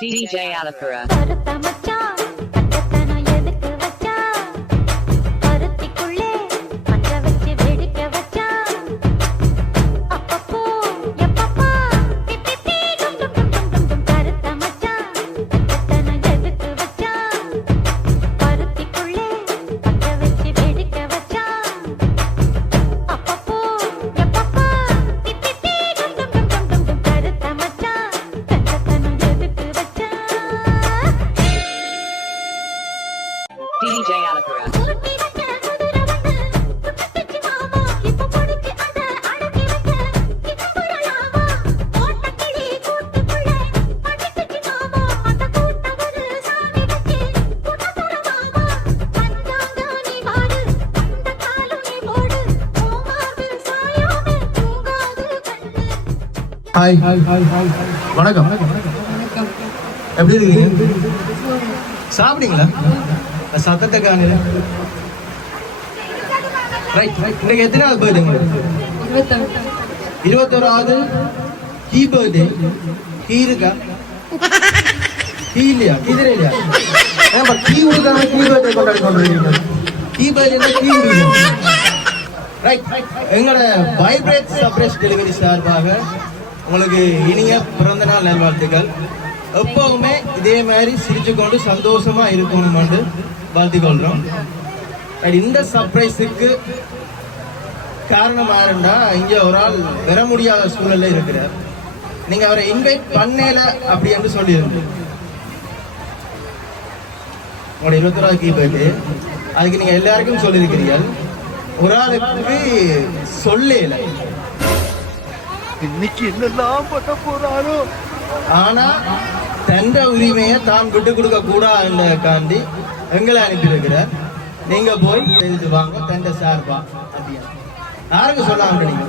DJ Alapura. Hi. வணக்கம். எப்படி இருக்கீங்க சாப்பிட்டீங்களா? சத்தத்தை காணல. ரைட் இன்னைக்கு எத்தனை எத்தனாவது பர்த்டேங்க இருபத்தோராவது ஹீ பர்த்டே ஹீ இருக்கா? ஹீ இல்லையா? கீ இல்லையா? ஏன்பா கீ கொடுக்காம கீ பர்த்டே கொண்டாடி கொண்டிருக்கீங்க? கீ பர்த்டே கீ கொடுக்கணும் ரைட் எங்களோட வைப்ரேட் சர்ப்ரைஸ் டெலிவரி சார்பாக உங்களுக்கு இனிய பிறந்த நாள் நல்வாழ்த்துக்கள். எப்பவுமே இதே மாதிரி சிரிச்சு கொண்டு சந்தோஷமா இருக்கணும்னு வாழ்த்திக் கொள்றோம் இந்த சர்ப்ரைஸுக்கு காரணம் யாருண்டா? இங்க ஒரு ஆள் பெற முடியாத சூழல்ல இருக்கிறார். நீங்க அவரை இன்வைட் பண்ணல அப்படி என்று சொல்லியிருந்து உங்களோட இருபத்தொராவது கீ பர்த்டே அதுக்கு நீங்க எல்லாருக்கும் சொல்லியிருக்கிறீர்கள். ஒரு ஆளுக்கு சொல்லல. இன்னைக்கு என்னெல்லாம் பண்ண போறாரோ ஆனா தந்த உரிமையை தாம் விட்டு கொடுக்க கூடாதுன்னு காண்டி எங்களை அனுப்பியிருக்கிறார். நீங்க போய் எழுதி வாங்க தந்த சார்பா அப்படியா? யாருக்கு சொல்லாம நீங்க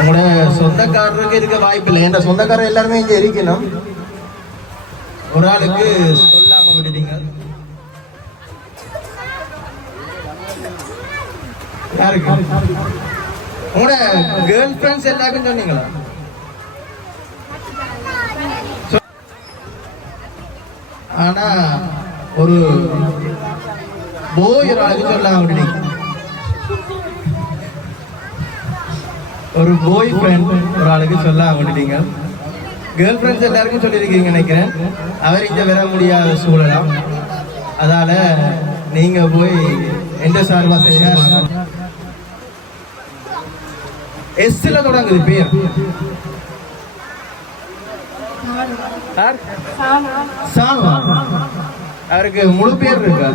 உங்களோட சொந்தக்காரருக்கு இருக்க வாய்ப்பு இல்லை. என்ற சொந்தக்காரர் எல்லாருமே இங்க இருக்கணும். ஒரு ஆளுக்கு யாருக்கு உங்களோட கேர்ள் ஃப்ரெண்ட்ஸ் எல்லாருக்கும் சொன்னீங்களா? சொ- ஆனா ஒரு போய் ஒரு ஆளுக்கு சொல்லாம விட்டுட்டீங்க ஒரு பாய் ஃப்ரெண்ட் ஒரு ஆளுக்கு சொல்ல விட்டுட்டீங்க கேர்ள் ஃப்ரெண்ட்ஸ் எல்லாருக்கும் சொல்லியிருக்கீங்க நினைக்கிறேன். அவர் இங்கே வர முடியாத சூழலாம். அதால நீங்கள் போய் எந்த சார்பா செய்ய எஸ்ல தொடங்குது பேர். அவருக்கு முழு பேர் இருக்கா?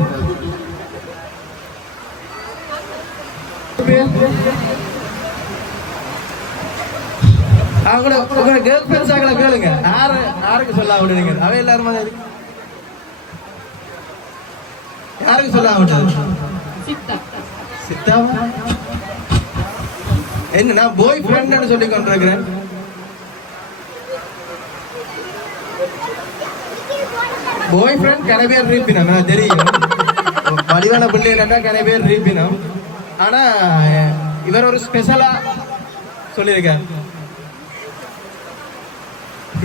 அவங்கள கேர்ள் ஃப்ரெண்ட்ஸ் ஆகல கேளுங்க. யாரு யாருக்கு சொல்ல விடுறீங்க அவ எல்லாரும். யாருக்கு சொல்ல விடுறது சித்தாவா? என்ன நான் பாய் ஃப்ரெண்ட்னு சொல்லி கொண்டிருக்கிறேன். பாய் ஃப்ரெண்ட் கன பேர் ரீப்பினம். எனக்கு தெரியும். வடிவான பிள்ளைகளா கன பேர் ரீப்பினம். ஆனால் இவர் ஒரு ஸ்பெஷலாக சொல்லியிருக்கார்.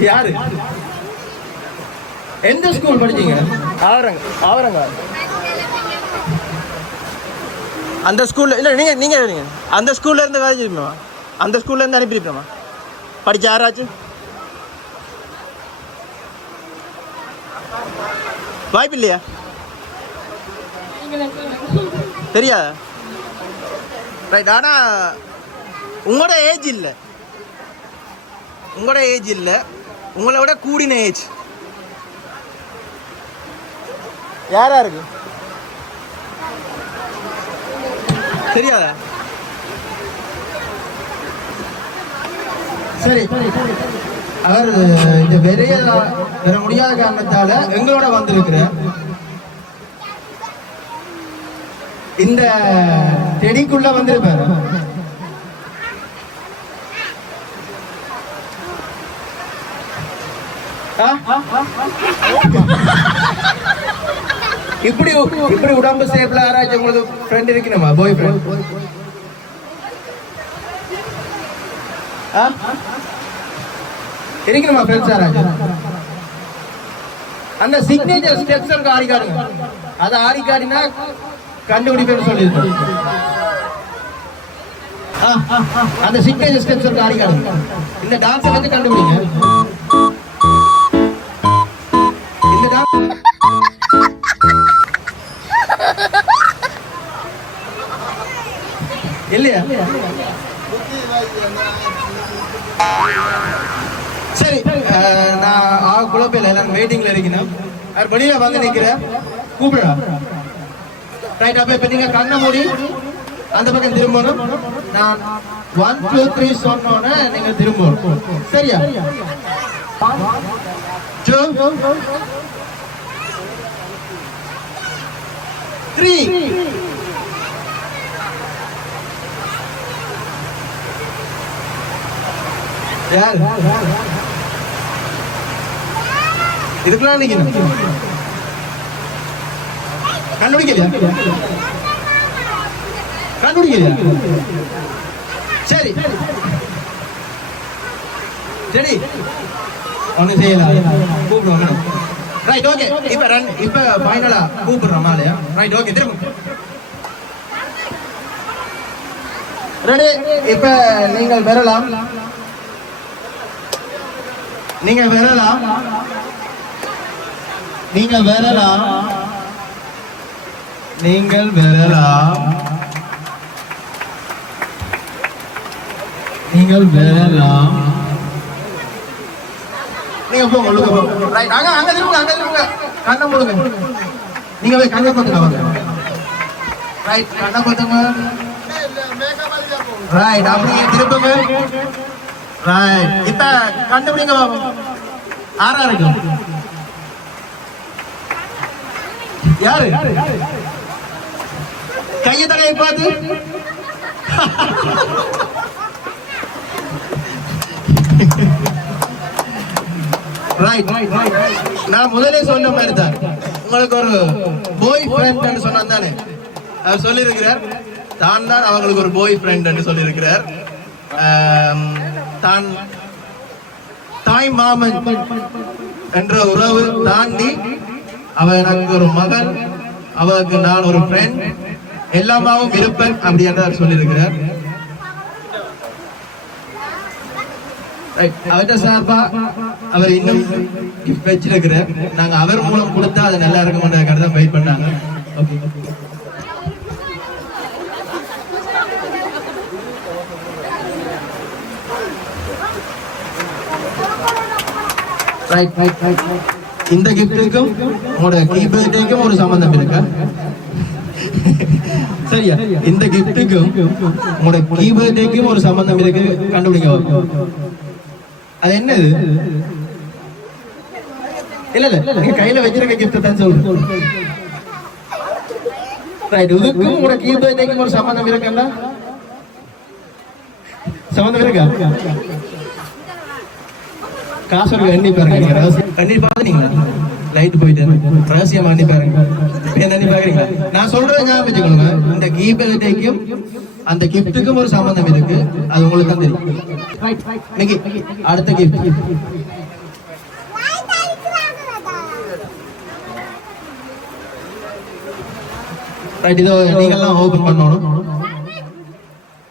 யாரு? எந்த ஸ்கூல் படிச்சீங்க? ஆவரங்க ஆவரங்க. அந்த ஸ்கூலில் இல்லை நீங்கள் நீங்கள் நீங்க அந்த ஸ்கூல்லேருந்து இருந்து செய்யணுமா அந்த ஸ்கூல்லேருந்து இருந்து அனுப்பியிருப்போமா படிச்ச யாராச்சும்? வாய்ப்பு இல்லையா? தெரியாதா? ரைட் ஆனால் உங்களோட ஏஜ் இல்லை. உங்களோட ஏஜ் இல்லை. உங்களை விட கூடின ஏஜ் யாரா இருக்கு? தெரியாதா? சரி அவர் இந்த வெறைய பெற முடியாத காரணத்தால எங்களோட வந்திருக்கிற இந்த செடிக்குள்ள வந்திருப்பாரு. ஆ? இப்படி இப்படி உடம்பு சேப்ல யாராச்சும் உங்களுக்கு ஃப்ரெண்ட் இருக்கணுமா? பாய் ஃப்ரெண்ட் ஆ? இருக்கணுமா ஃப்ரெண்ட்ஸ் யாராச்சும் அந்த சிக்னேச்சர் ஸ்டெப்ஸ் இருக்கு ஆடி அது ஆடி கண்டுபிடிப்பேன்னு சொல்லியிருக்கோம். அந்த சிக்னேச்சர் ஸ்டெப்ஸ் இருக்கு ஆடி இந்த டான்ஸை வந்து கண்டுபிடிங்க. இந்த டான்ஸ் இல்லையா? சரி நான் ஆ குழப்பம் எல்லாரும் வெயிட்டிங்ல இருக்கணும். அவர் வெளியில வந்து நிக்கிறேன் கூப்பிடுறா. ரைட் அப்ப இப்ப நீங்க கண்ணை மூடி அந்த பக்கம் திரும்பணும். நான் ஒன் டூ த்ரீ சொன்னோன்னே நீங்க திரும்பணும். சரியா? டூ த்ரீ யார்? இதுக்கெல்லாம் நிக்கணும் கண்டுபிடிக்கலையா? கண்டுபிடிக்கலையா? சரி. சரி. ஒன்றும் செய்யலாம் கூப்பிடுவாங்க. ரைட் ஓகே இப்ப ரன் இப்ப ஃபைனலா கூப்பிடுறோம் மாலையா ரைட் ஓகே திரும்ப. ரெடி இப்ப நீங்கள் பெறலாம். நீங்க வரலாம் நீங்க வரலாம் நீங்கள் வரலாம் நீங்கள் வரலாம் நீங்க போங்க உள்ள போங்க. ரைட் அங்க அங்க திரும்புங்க அங்க திரும்புங்க கண்ணை மூடுங்க. நீங்க போய் கண்ணை கொத்துங்க வாங்க. ரைட் கண்ணை கொத்துங்க ரைட் அப்படியே திரும்புங்க ரைட் இப்ப கண்டுபிடிங்க பாப்போம் ஆறா இருக்கும் யாரு? கைய தடையை பார்த்து. ரைட் நான் முதலே சொன்ன மாதிரி தான். உங்களுக்கு ஒரு பாய் ஃப்ரெண்ட் சொன்னான் தானே. அவர் சொல்லியிருக்கிறார். தான் தான் அவங்களுக்கு ஒரு பாய் ஃப்ரெண்ட் சொல்லியிருக்கிறார். தான் தாய் மாமன் என்ற உறவு தாண்டி அவ எனக்கு ஒரு மகன் அவளுக்கு நான் ஒரு ஃப்ரெண்ட் எல்லாமாவும் இருப்பேன் அப்படி என்று அவர் சொல்லியிருக்கிறார் அவர்கிட்ட சார்பா அவர் இன்னும் gift வச்சிருக்கிறார். நாங்க அவர் மூலம் கொடுத்தா அது நல்லா இருக்கும் தான் வெயிட் பண்ணாங்க. ரைட் ரைட் ரைட் இந்த கிஃப்ட்டுக்கும் உங்களோட கீ ஒரு சம்பந்தம் இருக்கா சரியா இந்த கிஃப்ட்டுக்கும் உங்களோட கீ ஒரு சம்பந்தம் இருக்கு கண்டுபிடிங்க அது என்னது இல்ல இல்ல நீங்க கையில வச்சிருக்க கிஃப்ட் தான் சொல்றேன் ரைட் இதுக்கும் உங்களோட கீ ஒரு சம்பந்தம் இருக்குல்ல சம்பந்தம் இருக்கா காசு ஒரு எண்ணி பாருங்க நீங்க ரகசியம் எண்ணி பாக்குறீங்களா? லைட் போயிட்டு ரகசியமா எண்ணி பாருங்க. என்ன எண்ணி பாக்குறீங்களா? நான் சொல்றதை ஞாபகம் வச்சுக்கோங்க இந்த கீ பர்த்டேக்கும் அந்த கிஃப்ட்டுக்கும் ஒரு சம்பந்தம் இருக்கு. அது உங்களுக்கு தான் தெரியும். அடுத்த கிஃப்ட் ரைட் இதோ நீங்கெல்லாம் ஓபன் பண்ணணும்.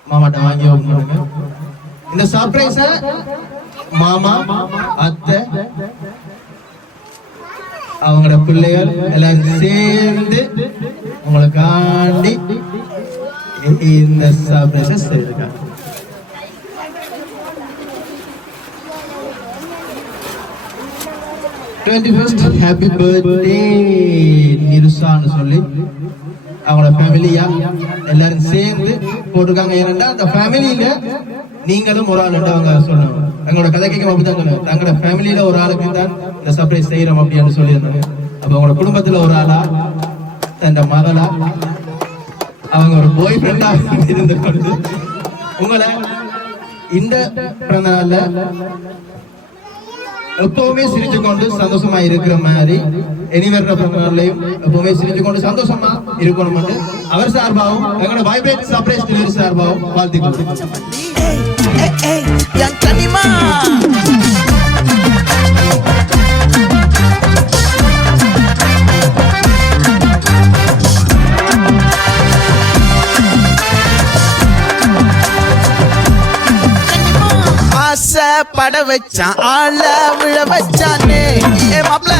மாமாட்ட வாங்கி ஓபன் பண்ணுங்க. இந்த சர்ப்ரைஸ மாமா அத்தை அவங்களோட பிள்ளைகள் எல்லாம் சேர்ந்து உங்களுக்காண்டி இந்த சர்ப்ரைஸ செய்திருக்காங்க டுவெண்ட்டி ஃபர்ஸ்ட் ஹாப்பி பர்த்டே நிருஷான்னு சொல்லி அவங்களோட ஃபேமிலியா எல்லாரும் சேர்ந்து போட்டிருக்காங்க. ஏனென்றா அந்த ஃபேமிலியில நீங்களும் ஒரு ஆள் அவங்க சொன்னாங்க எங்களோட கதை கேட்க அப்படிதான் தங்களோட ஃபேமிலியில ஒரு ஆளுக்கு தான் இந்த சர்ப்ரைஸ் செய்யறோம் அப்படின்னு சொல்லியிருந்தாங்க அப்ப அவங்களோட குடும்பத்துல ஒரு ஆளா தன் மகளா அவங்க ஒரு பாய் ஃப்ரெண்டா இருந்து கொண்டு உங்களை இந்த பிறந்த நாள்ல எப்பவுமே சிரிச்சு கொண்டு சந்தோஷமா இருக்கிற மாதிரி இனி பிறந்த நாள்லயும் எப்பவுமே சிரிச்சு கொண்டு சந்தோஷமா இருக்கணும் அவர் சார்பாகவும் எங்களோட வைப்ரேட் சர்ப்ரைஸ் டெலிவரி சார்பாகவும் வாழ்த்துக்கள். பட வச்சான் ஆள விழ வச்சானே. ஏ மாப்ள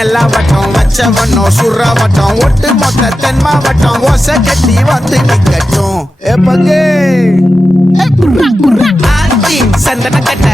இல்ல நெல்லா வட்டம் வச்ச வண்ணம் சுறா வட்டம் ஒட்டு மொத்த தென் மாவட்டம். ஓசை கட்டி வந்து நிக்கட்டும். சந்தன கட்ட